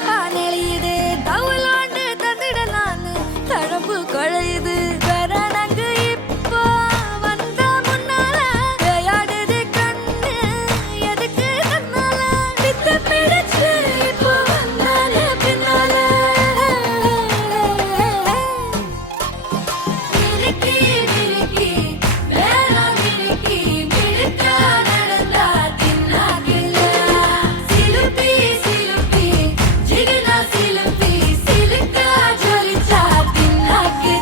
தப்பா நெளியுது தவுலாண்டு தந்துடலான்னு தழம்பு குழையுது வரணங்கு இப்போ வந்த முன்னால விளையாடுது கண்ணு எதுக்கு தன்னால வித்து பிடிச்சு இப்போ வந்தால பின்னால மினுக்கி மினுக்கி வேணா மினுக்கி மினுக்கா நடந்தா தின்னாக்குல சிலுப்பி சிலுப்பி ஜிகினா சிலுப்பி சிலுக்கா ஜொலிச்சா தின்னாக்குல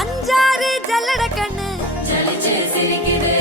அஞ்சாறு ஜல்லட கண்ணு ஜலிச்சு சிரிக்குது